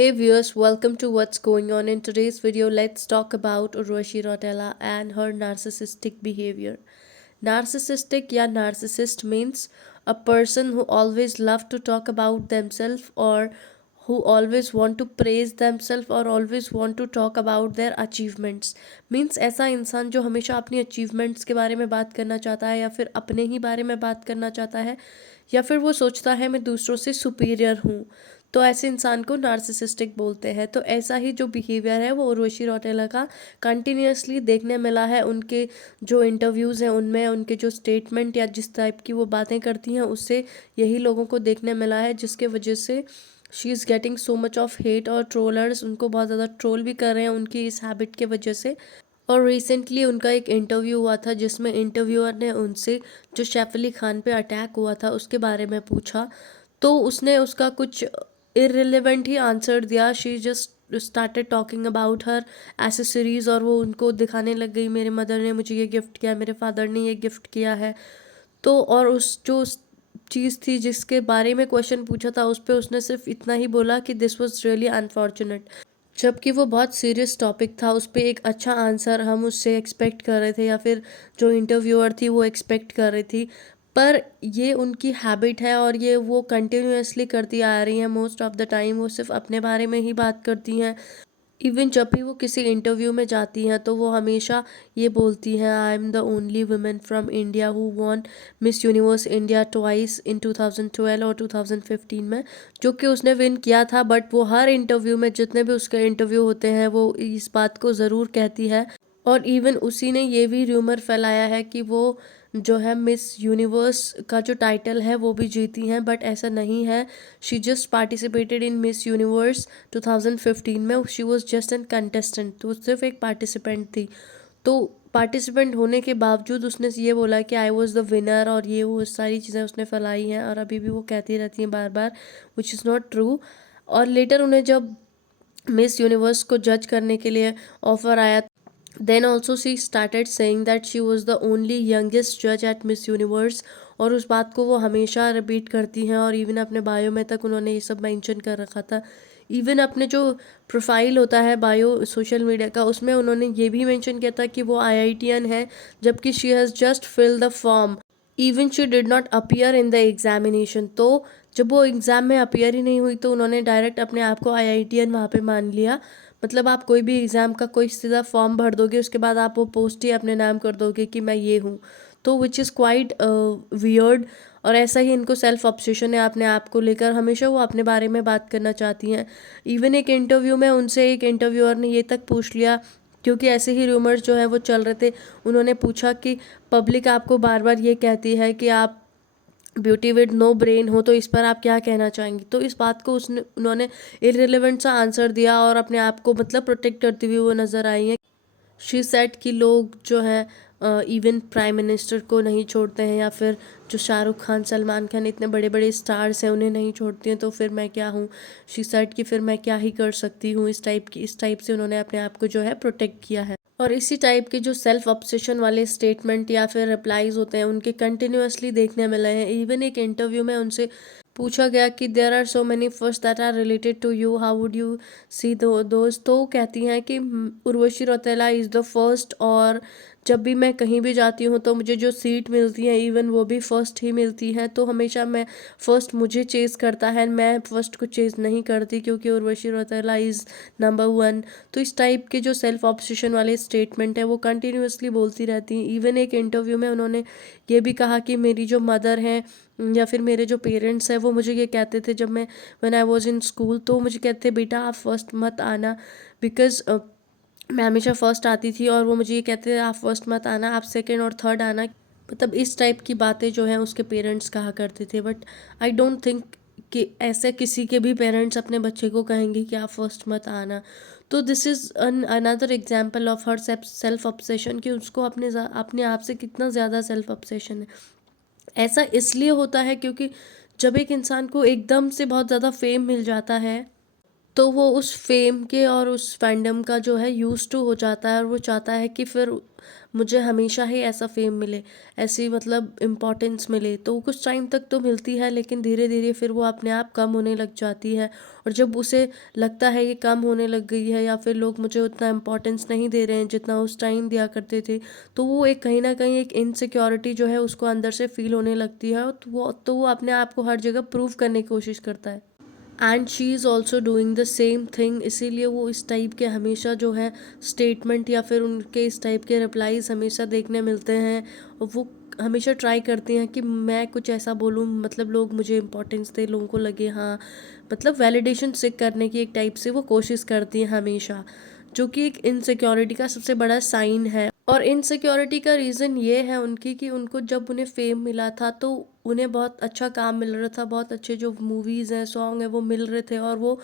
Hey viewers, welcome to What's Going On. In today's video, let's talk about Urvashi Rotella and her narcissistic behavior. Narcissistic या narcissist means a person who always love to talk about themselves or who always want to praise themselves or always want to talk about their achievements. Means ऐसा इंसान जो हमेशा अपनी achievements के बारे में बात करना चाहता है या फिर अपने ही बारे में बात करना चाहता है या फिर वो सोचता है मैं दूसरों से सुपीरियर हूँ, तो ऐसे इंसान को नार्सिसिस्टिक बोलते हैं। तो ऐसा ही जो बिहेवियर है वो उर्वशी रौटेला का कंटिन्यूसली देखने मिला है। उनके जो इंटरव्यूज़ हैं उनमें उनके जो स्टेटमेंट या जिस टाइप की वो बातें करती हैं उससे यही लोगों को देखने मिला है, जिसके वजह से she is getting so much of hate और ट्रोलर्स उनको बहुत ज़्यादा ट्रोल भी कर रहे हैं उनकी इस हैबिट के वजह से। और रिसेंटली उनका एक इंटरव्यू हुआ था जिसमें इंटरव्यूअर ने उनसे जो सैफ अली खान पे अटैक हुआ था उसके बारे में पूछा, तो उसने उसका कुछ इररिलेवेंट ही आंसर दिया। She just started talking about her accessories और वो उनको दिखाने लग गई, मेरे मदर ने मुझे ये गिफ्ट किया, मेरे फादर ने ये गिफ्ट किया है। तो और उस जो चीज़ थी जिसके बारे में क्वेश्चन पूछा था उस पर उसने सिर्फ इतना ही बोला कि दिस वॉज रियली अनफॉर्चुनेट, जबकि वो बहुत सीरियस टॉपिक था। उस पर एक अच्छा आंसर हम उससे एक्सपेक्ट कर रहे थे या फिर जो इंटरव्यूअर थी वो एक्सपेक्ट कर रही थी। पर ये उनकी हैबिट है और ये वो कंटिन्यूअसली करती आ रही हैं। मोस्ट ऑफ द टाइम वो सिर्फ अपने बारे में ही बात करती हैं। इवन जब भी वो किसी इंटरव्यू में जाती हैं तो वो हमेशा ये बोलती हैं, I am the only women from India who won miss universe India twice in 2012 और 2015 में, जो कि उसने विन किया था। बट वो हर इंटरव्यू में जितने भी उसके इंटरव्यू होते हैं वो इस बात को ज़रूर कहती है। और इवन उसी ने ये भी र्यूमर फैलाया है कि वो जो है मिस यूनिवर्स का जो टाइटल है वो भी जीती हैं, बट ऐसा नहीं है। She just participated in miss universe 2015 में। She was just an contestant, तो सिर्फ एक पार्टिसिपेंट थी। तो पार्टिसिपेंट होने के बावजूद उसने ये बोला कि आई वॉज द विनर और ये वो सारी चीज़ें उसने फैलाई हैं और अभी भी वो कहती रहती हैं बार बार, विच इज़ नॉट ट्रू। और लेटर उन्हें जब मिस यूनिवर्स को जज करने के लिए ऑफर आया, then also she started saying that she was the only youngest judge at Miss Universe। और उस बात को वो हमेशा रिपीट करती हैं और इवन अपने बायो में तक उन्होंने ये सब मेंशन कर रखा था। इवन अपने जो प्रोफाइल होता है बायो सोशल मीडिया का उसमें उन्होंने ये भी मेंशन किया था कि वो आईआईटीएन है, जबकि she has just fill the form. Even she did not appear in the examination. तो जब वो एग्ज़ाम में अपीयर ही नहीं हुई तो उन्होंने डायरेक्ट अपने आप को आईआईटीएन वहाँ पे मान लिया। मतलब आप कोई भी एग्ज़ाम का कोई सीधा फॉर्म भर दोगे, उसके बाद आप वो पोस्ट ही अपने नाम कर दोगे कि मैं ये हूँ, तो विच इज़ क्वाइट वियर्ड। और ऐसा ही इनको सेल्फ ऑब्सेशन है अपने आप को लेकर, हमेशा वो अपने बारे में बात करना चाहती हैं। इवन एक इंटरव्यू में उनसे एक इंटरव्यूअर ने ये तक पूछ लिया, क्योंकि ऐसे ही रूमर्स जो है वो चल रहे थे, उन्होंने पूछा कि पब्लिक आपको बार बार ये कहती है कि आप ब्यूटी विद नो ब्रेन हो, तो इस पर आप क्या कहना चाहेंगी। तो इस बात को उन्होंने इररिलेवेंट सा आंसर दिया और अपने आप को मतलब प्रोटेक्ट करती हुई वो नज़र आई हैं। शी सेड कि लोग जो हैं इवन प्राइम मिनिस्टर को नहीं छोड़ते हैं या फिर जो शाहरुख खान सलमान खान इतने बड़े बड़े स्टार्स हैं उन्हें नहीं छोड़ती हैं, तो फिर मैं क्या हूँ। शी सेड कि फिर मैं क्या ही कर सकती हूँ। इस टाइप से उन्होंने अपने आप को जो है प्रोटेक्ट किया है। और इसी टाइप के जो सेल्फ ऑब्सेशन वाले स्टेटमेंट या फिर रिप्लाईज होते हैं उनके कंटिन्यूअसली देखने मिले हैं। इवन एक इंटरव्यू में उनसे पूछा गया कि there are so many first that are related to you, how would you see those. तो कहती हैं कि Urvashi Rautela is the first, और जब भी मैं कहीं भी जाती हूँ तो मुझे जो सीट मिलती है इवन वो भी फर्स्ट ही मिलती है। तो हमेशा मैं फर्स्ट मुझे चेज़ करता है, मैं फर्स्ट को चेज़ नहीं करती क्योंकि Urvashi Rautela is number one. तो इस टाइप के जो सेल्फ ऑब्सेशन वाले स्टेटमेंट है वो कंटिन्यूअसली बोलती रहती हैं। इवन एक इंटरव्यू में उन्होंने ये भी कहा कि मेरी जो मदर हैं या फिर मेरे जो पेरेंट्स हैं वो मुझे ये कहते थे जब मैं when I was in school, तो मुझे कहते थे बेटा आप फर्स्ट मत आना, बिकॉज़ मैं हमेशा फ़र्स्ट आती थी और वो मुझे ये कहते थे आप फर्स्ट मत आना, आप सेकंड और थर्ड आना। मतलब इस टाइप की बातें जो हैं उसके पेरेंट्स कहा करते थे। बट आई डोंट थिंक कि ऐसे किसी के भी पेरेंट्स अपने बच्चे को कहेंगे कि आप फर्स्ट मत आना। तो this is another example of her self obsession, कि उसको अपने आप से कितना ज़्यादा सेल्फ ऑब्सेशन है। ऐसा इसलिए होता है क्योंकि जब एक इंसान को एकदम से बहुत ज़्यादा फेम मिल जाता है तो वो उस फेम के और उस फैंडम का जो है यूज्ड टू हो जाता है, और वो चाहता है कि फिर मुझे हमेशा ही ऐसा फेम मिले, ऐसी मतलब इम्पोर्टेंस मिले। तो वो कुछ टाइम तक तो मिलती है, लेकिन धीरे धीरे फिर वो अपने आप कम होने लग जाती है। और जब उसे लगता है ये कम होने लग गई है, या फिर लोग मुझे उतना इम्पोर्टेंस नहीं दे रहे हैं जितना उस टाइम दिया करते थे, तो वो एक कहीं ना कहीं एक इनसिक्योरिटी जो है उसको अंदर से फील होने लगती है, तो वो अपने आप को हर जगह प्रूव करने की कोशिश करता है। And she is also doing the same thing, इसीलिए वो इस टाइप के हमेशा जो है स्टेटमेंट या फिर उनके इस टाइप के रिप्लाईज हमेशा देखने मिलते हैं। और वो हमेशा ट्राई करती हैं कि मैं कुछ ऐसा बोलूँ, मतलब लोग मुझे इंपॉर्टेंस दें, लोगों को लगे हाँ, मतलब वैलिडेशन चेक करने की एक टाइप से वो कोशिश करती हैं हमेशा, जो कि एक इनसिक्योरिटी का सबसे बड़ा साइन है। और इनसिक्योरिटी का रीज़न ये है उनकी कि उनको जब उन्हें फेम मिला था तो उन्हें बहुत अच्छा काम मिल रहा था, बहुत अच्छे जो मूवीज़ हैं, सॉन्ग हैं, वो मिल रहे थे, और वो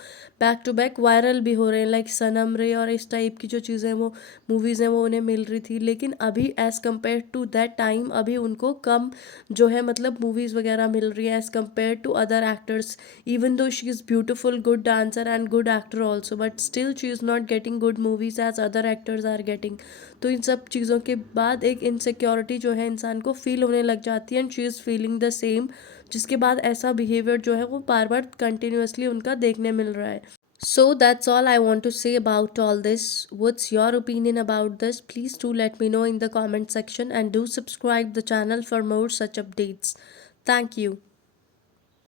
बैक टू बैक वायरल भी हो रहे हैं, लाइक सनम रे और इस टाइप की जो चीज़ें वो मूवीज़ हैं वो उन्हें मिल रही थी। लेकिन अभी as compare to that time अभी उनको कम जो है मतलब मूवीज़ वगैरह मिल रही है as compare to other actors. Even though she is beautiful, good dancer and good actor also, but still she is not getting good movies as other actors are getting. तो इन सब चीज़ों के बाद एक इनसिक्योरिटी जो है इंसान को फील होने लग जाती है, and she is feeling the same, जिसके बाद ऐसा बिहेवियर जो है वो बार बार कंटिन्यूअसली उनका देखने मिल रहा है। So that's all I want to say about all this. What's your opinion about this? Please do let me know in the comment section, and do subscribe the channel for more such updates. Thank you.